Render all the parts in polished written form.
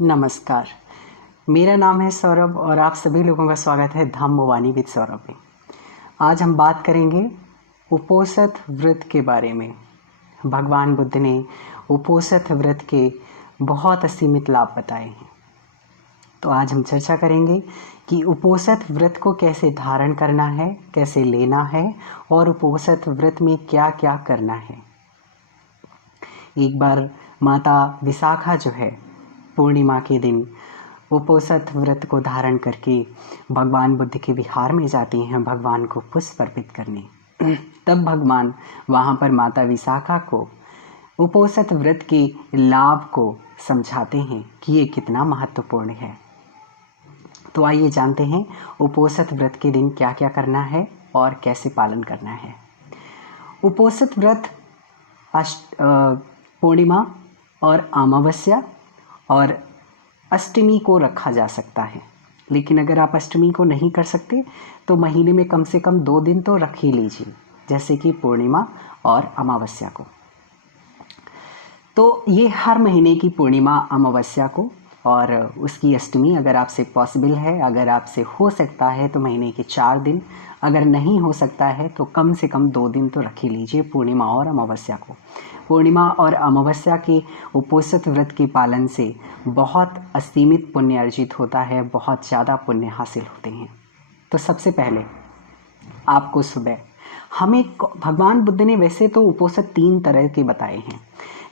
नमस्कार। मेरा नाम है सौरभ और आप सभी लोगों का स्वागत है धम्मवाणी विद सौरभ में। आज हम बात करेंगे उपोषित व्रत के बारे में। भगवान बुद्ध ने उपोषित व्रत के बहुत असीमित लाभ बताए हैं। तो आज हम चर्चा करेंगे कि उपोषित व्रत को कैसे धारण करना है, कैसे लेना है और उपोषित व्रत में क्या क्या करना है। एक बार माता विशाखा जो है पूर्णिमा के दिन उपोषित व्रत को धारण करके भगवान बुद्ध के विहार में जाती हैं भगवान को पुष्प अर्पित करने। तब भगवान वहाँ पर माता विशाखा को उपोषित व्रत के लाभ को समझाते हैं कि ये कितना महत्वपूर्ण है। तो आइए जानते हैं उपोषित व्रत के दिन क्या क्या करना है और कैसे पालन करना है। उपोषित व्रत पूर्णिमा और अमावस्या और अष्टमी को रखा जा सकता है, लेकिन अगर आप अष्टमी को नहीं कर सकते तो महीने में कम से कम 2 दिन तो रख ही लीजिए, जैसे कि पूर्णिमा और अमावस्या को। तो ये हर महीने की पूर्णिमा, अमावस्या को और उसकी अष्टमी अगर आपसे पॉसिबल है, अगर आपसे हो सकता है तो महीने के 4 दिन, अगर नहीं हो सकता है तो कम से कम 2 दिन तो रख ही लीजिए पूर्णिमा और अमावस्या को। पूर्णिमा और अमावस्या के उपोषित व्रत के पालन से बहुत असीमित पुण्य अर्जित होता है, बहुत ज़्यादा पुण्य हासिल होते हैं। तो सबसे पहले आपको सुबह भगवान बुद्ध ने वैसे तो उपोषित 3 तरह के बताए हैं,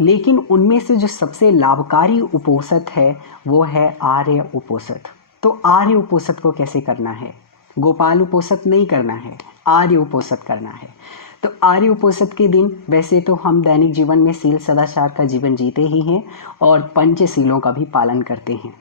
लेकिन उनमें से जो सबसे लाभकारी उपोषित है वो है आर्य उपोषित। तो आर्य उपोषित को कैसे करना है? गोपाल उपोषित नहीं करना है, आर्य उपोषित करना है। तो आर्य उपोषित के दिन वैसे तो हम दैनिक जीवन में शील सदाचार का जीवन जीते ही हैं और पंचशीलों का भी पालन करते हैं,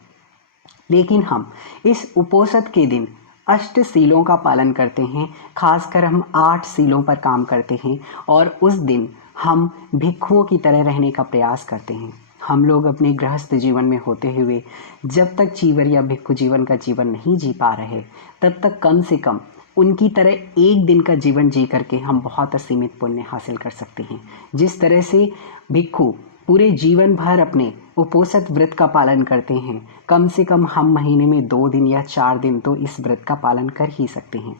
लेकिन हम इस उपोषित के दिन अष्टशीलों का पालन करते हैं। खासकर हम 8 शीलों पर काम करते हैं और उस दिन हम भिक्षुओं की तरह रहने का प्रयास करते हैं। हम लोग अपने गृहस्थ जीवन में होते हुए जब तक चीवर या भिक्षु जीवन का जीवन नहीं जी पा रहे, तब तक कम से कम उनकी तरह एक दिन का जीवन जी करके हम बहुत असीमित पुण्य हासिल कर सकते हैं। जिस तरह से भिक्षु पूरे जीवन भर अपने उपोषित व्रत का पालन करते हैं, कम से कम हम महीने में 2 दिन या 4 दिन तो इस व्रत का पालन कर ही सकते हैं।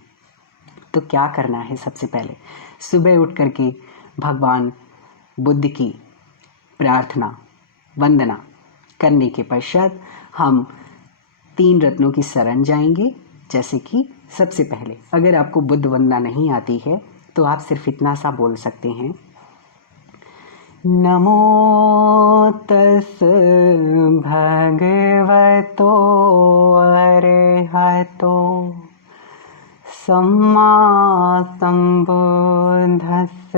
तो क्या करना है? सबसे पहले सुबह उठ करके भगवान बुद्ध की प्रार्थना वंदना करने के पश्चात हम 3 रत्नों की शरण जाएंगे। जैसे कि सबसे पहले अगर आपको बुद्ध वंदना नहीं आती है तो आप सिर्फ इतना सा बोल सकते हैं, नमो तस् भगवतो अरहतो सम्मा संबुद्धस्स।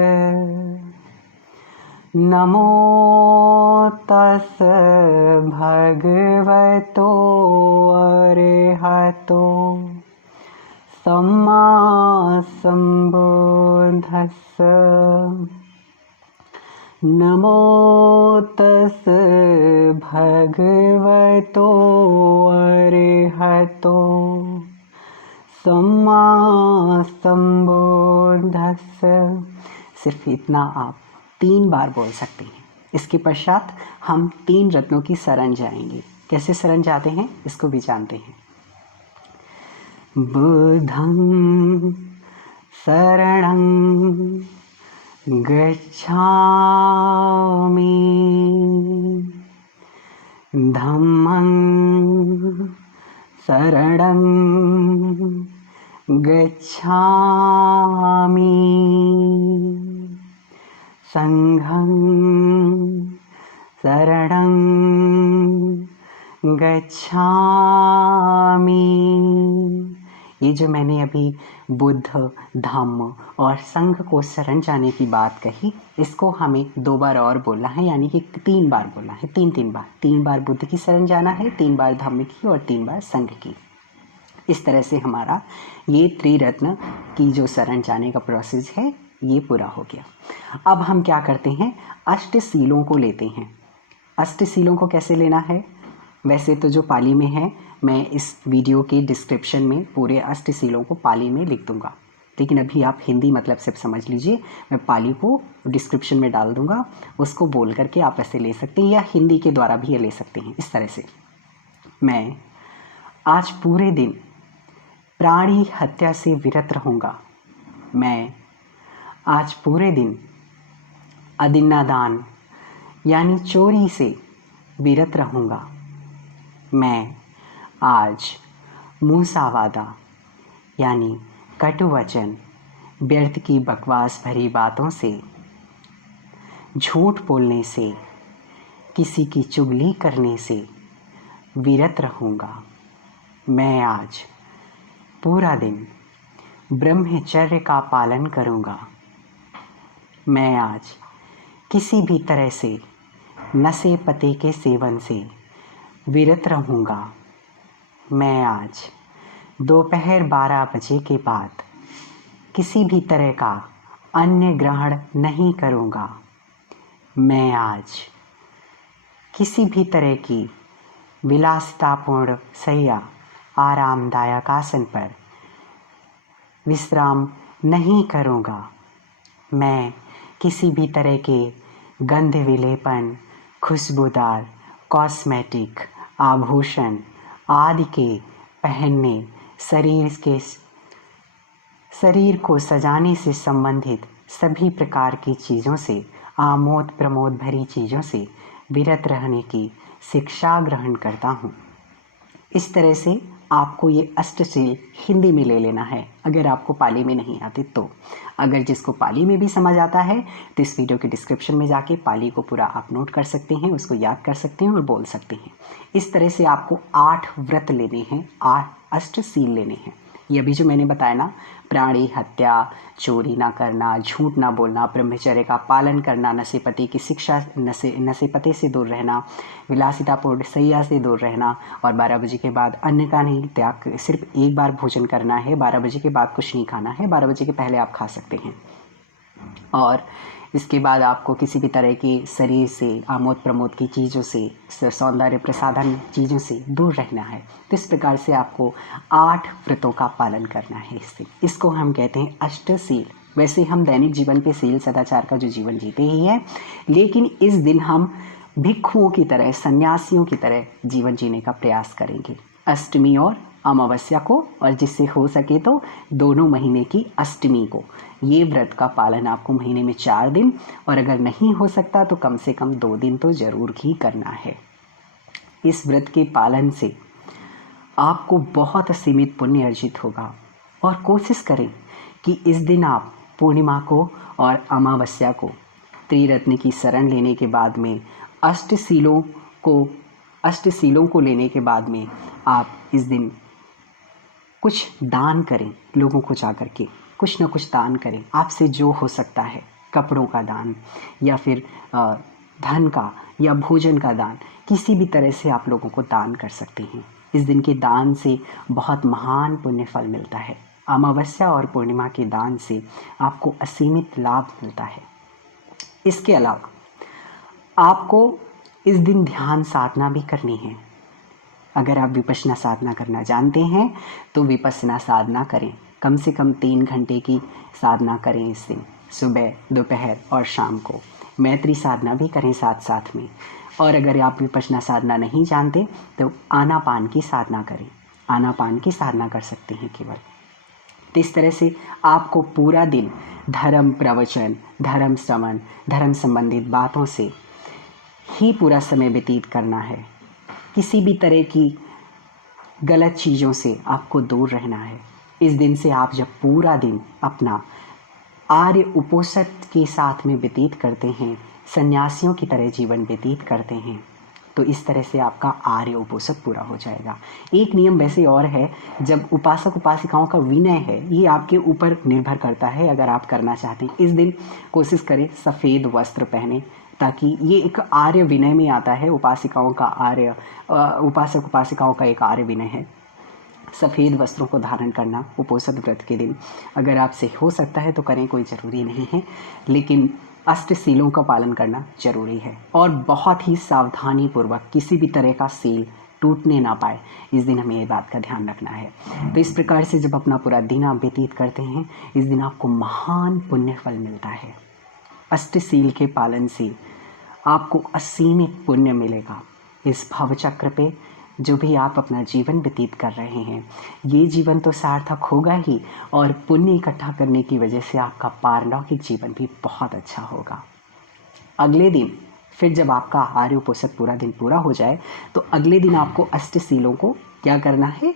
नमो तस् भगवतो अरहतो सम्मा संबुद्धस्स। नमो तस् भगवतो अरहतो सम्मा संबुद्धस्स। सिर्फ इतना आप 3 बार बोल सकते हैं। इसके पश्चात हम 3 रत्नों की शरण जाएंगे। कैसे शरण जाते हैं इसको भी जानते हैं। बुद्धं शरणं गच्छामि, धम्मं शरणं गच्छामि, संघं शरणं गच्छामि। ये जो मैंने अभी बुद्ध, धम्म और संघ को शरण जाने की बात कही, इसको हमें 2 बार और बोलना है, यानी कि 3 बार बोलना है। 3 बार 3 बार बुद्ध की शरण जाना है, 3 बार धम्म की और 3 बार संघ की। इस तरह से हमारा ये त्रिरत्न की जो शरण जाने का प्रोसेस है ये पूरा हो गया। अब हम क्या करते हैं? अष्टशीलों को लेते हैं। अष्टशीलों को कैसे लेना है? वैसे तो जो पाली में है, मैं इस वीडियो के डिस्क्रिप्शन में पूरे अष्टशीलों को पाली में लिख दूंगा, लेकिन अभी आप हिंदी मतलब से समझ लीजिए। मैं पाली को डिस्क्रिप्शन में डाल दूंगा, उसको बोल करके आप ऐसे ले सकते हैं या हिंदी के द्वारा भी ये ले सकते हैं। इस तरह से मैं आज पूरे दिन प्राणी हत्या से विरत रहूँगा। मैं आज पूरे दिन अदिन्नादान यानी चोरी से विरत रहूँगा। मैं आज मूसावादा यानी कटु वचन, व्यर्थ की बकवास भरी बातों से, झूठ बोलने से, किसी की चुगली करने से विरत रहूँगा। मैं आज पूरा दिन ब्रह्मचर्य का पालन करूँगा। मैं आज किसी भी तरह से नशे पते के सेवन से विरत रहूँगा। मैं आज दोपहर 12 बजे के बाद किसी भी तरह का अन्न ग्रहण नहीं करूँगा। मैं आज किसी भी तरह की विलासितापूर्ण शैया, आरामदायक आसन पर विश्राम नहीं करूँगा। मैं किसी भी तरह के गंध विलेपन, खुशबूदार कॉस्मेटिक, आभूषण आदि के पहनने, शरीर को सजाने से संबंधित सभी प्रकार की चीज़ों से, आमोद प्रमोद भरी चीज़ों से विरत रहने की शिक्षा ग्रहण करता हूँ। इस तरह से आपको ये अष्टशील हिंदी में ले लेना है, अगर आपको पाली में नहीं आती तो। अगर जिसको पाली में भी समझ आता है तो इस वीडियो के डिस्क्रिप्शन में जाके पाली को पूरा आप नोट कर सकते हैं, उसको याद कर सकते हैं और बोल सकते हैं। इस तरह से आपको 8 व्रत लेने हैं, 8 अष्टशील लेने हैं। ये अभी जो मैंने बताया ना, प्राणी हत्या, चोरी ना करना, झूठ ना बोलना, ब्रह्मचर्य का पालन करना, नशेपते की शिक्षा, नशेपते से दूर रहना, विलासितापूर्ण शैया से दूर रहना और 12 बजे के बाद अन्न का नहीं त्याग, सिर्फ एक बार भोजन करना है। 12 बजे के बाद कुछ नहीं खाना है, 12 बजे के पहले आप खा सकते हैं। और इसके बाद आपको किसी भी तरह के शरीर से, आमोद प्रमोद की चीज़ों से, सौंदर्य प्रसाधन चीज़ों से दूर रहना है। तो इस प्रकार से आपको 8 व्रतों का पालन करना है। इसको हम कहते हैं अष्टशील। वैसे हम दैनिक जीवन पे शील सदाचार का जो जीवन जीते ही है, लेकिन इस दिन हम भिक्षुओं की तरह, सन्यासियों की तरह जीवन जीने का प्रयास करेंगे। अष्टमी और अमावस्या को, और जिससे हो सके तो दोनों महीने की अष्टमी को, ये व्रत का पालन आपको महीने में 4 दिन, और अगर नहीं हो सकता तो कम से कम 2 दिन तो जरूर ही करना है। इस व्रत के पालन से आपको बहुत सीमित पुण्य अर्जित होगा। और कोशिश करें कि इस दिन आप पूर्णिमा को और अमावस्या को त्रिरत्न की शरण लेने के बाद में, अष्टशीलों को लेने के बाद में आप इस दिन कुछ दान करें। लोगों को जा कर के कुछ ना कुछ दान करें, आपसे जो हो सकता है। कपड़ों का दान या फिर धन का या भोजन का दान, किसी भी तरह से आप लोगों को दान कर सकते हैं। इस दिन के दान से बहुत महान पुण्य फल मिलता है। अमावस्या और पूर्णिमा के दान से आपको असीमित लाभ मिलता है। इसके अलावा आपको इस दिन ध्यान साधना भी करनी है। अगर आप विपश्यना साधना करना जानते हैं तो विपश्यना साधना करें। कम से कम 3 घंटे की साधना करें इस दिन, सुबह, दोपहर और शाम को। मैत्री साधना भी करें साथ साथ में। और अगर आप विपश्यना साधना नहीं जानते तो आनापान की साधना करें। आनापान की साधना कर सकते हैं केवल। तो इस तरह से आपको पूरा दिन धर्म प्रवचन, धर्म श्रवण, धर्म संबंधित बातों से ही पूरा समय व्यतीत करना है। किसी भी तरह की गलत चीज़ों से आपको दूर रहना है। इस दिन से आप जब पूरा दिन अपना आर्य उपोषण के साथ में व्यतीत करते हैं, सन्यासियों की तरह जीवन व्यतीत करते हैं, तो इस तरह से आपका आर्य उपोषण पूरा हो जाएगा। एक नियम वैसे और है, जब उपासक उपासिकाओं का विनय है, ये आपके ऊपर निर्भर करता है। अगर आप करना चाहते हैं इस दिन कोशिश करें सफ़ेद वस्त्र पहने, ताकि ये एक आर्य विनय में आता है। उपासिकाओं का आर्य, उपासक उपासिकाओं का एक आर्य विनय है सफ़ेद वस्त्रों को धारण करना उपोषण व्रत के दिन। अगर आपसे हो सकता है तो करें, कोई ज़रूरी नहीं है, लेकिन अष्टशीलों का पालन करना जरूरी है। और बहुत ही सावधानी पूर्वक किसी भी तरह का सील टूटने ना पाए, इस दिन हमें ये बात का ध्यान रखना है। तो इस प्रकार से जब अपना पूरा दिन आप व्यतीत करते हैं, इस दिन आपको महान पुण्य फल मिलता है। अष्टशील के पालन से आपको असीमित पुण्य मिलेगा। इस भवचक्र पे जो भी आप अपना जीवन व्यतीत कर रहे हैं, ये जीवन तो सार्थक होगा ही, और पुण्य इकट्ठा करने की वजह से आपका पारलौकिक जीवन भी बहुत अच्छा होगा। अगले दिन फिर जब आपका आहार उपोषण पूरा दिन पूरा हो जाए, तो अगले दिन आपको अष्टशीलों को क्या करना है,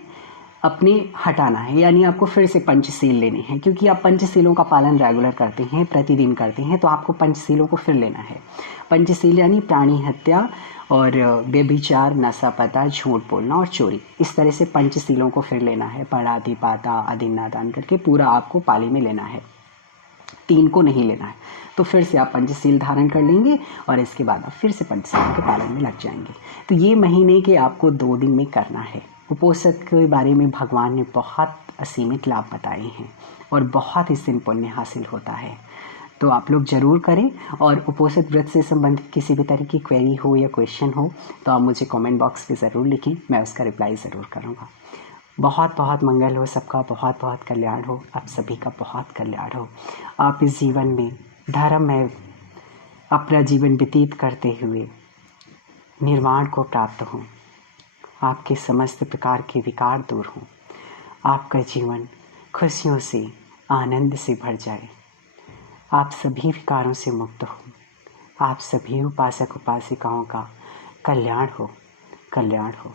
अपने हटाना है, यानी आपको फिर से पंचशील लेने हैं। क्योंकि आप पंचशीलों का पालन रेगुलर करते हैं, प्रतिदिन करते हैं, तो आपको पंचशीलों को फिर लेना है। पंचशील यानी प्राणी हत्या और व्यभिचार, नशापता, झूठ बोलना और चोरी, इस तरह से पंचशीलों को फिर लेना है। पणातिपाता अदिन्नादान करके पूरा आपको पाली में लेना है, 3 को नहीं लेना है। तो फिर से आप पंचशील धारण कर लेंगे और इसके बाद आप फिर से पंचशील के पालन में लग जाएंगे। तो ये महीने के आपको 2 दिन में करना है। उपोषण के बारे में भगवान ने बहुत असीमित लाभ बताए हैं और बहुत ही सिंह पुण्य हासिल होता है। तो आप लोग ज़रूर करें। और उपोषण व्रत से संबंधित किसी भी तरह की क्वेरी हो या क्वेश्चन हो तो आप मुझे कमेंट बॉक्स पे ज़रूर लिखें, मैं उसका रिप्लाई ज़रूर करूँगा। बहुत बहुत मंगल हो सबका, बहुत बहुत कल्याण हो, आप सभी का बहुत कल्याण हो। आप इस जीवन में धर्म में अपना जीवन व्यतीत करते हुए निर्वाण को प्राप्त हों, आपके समस्त प्रकार के विकार दूर हों, आपका जीवन खुशियों से, आनंद से भर जाए, आप सभी विकारों से मुक्त हो, आप सभी उपासक उपासिकाओं का कल्याण हो, कल्याण हो।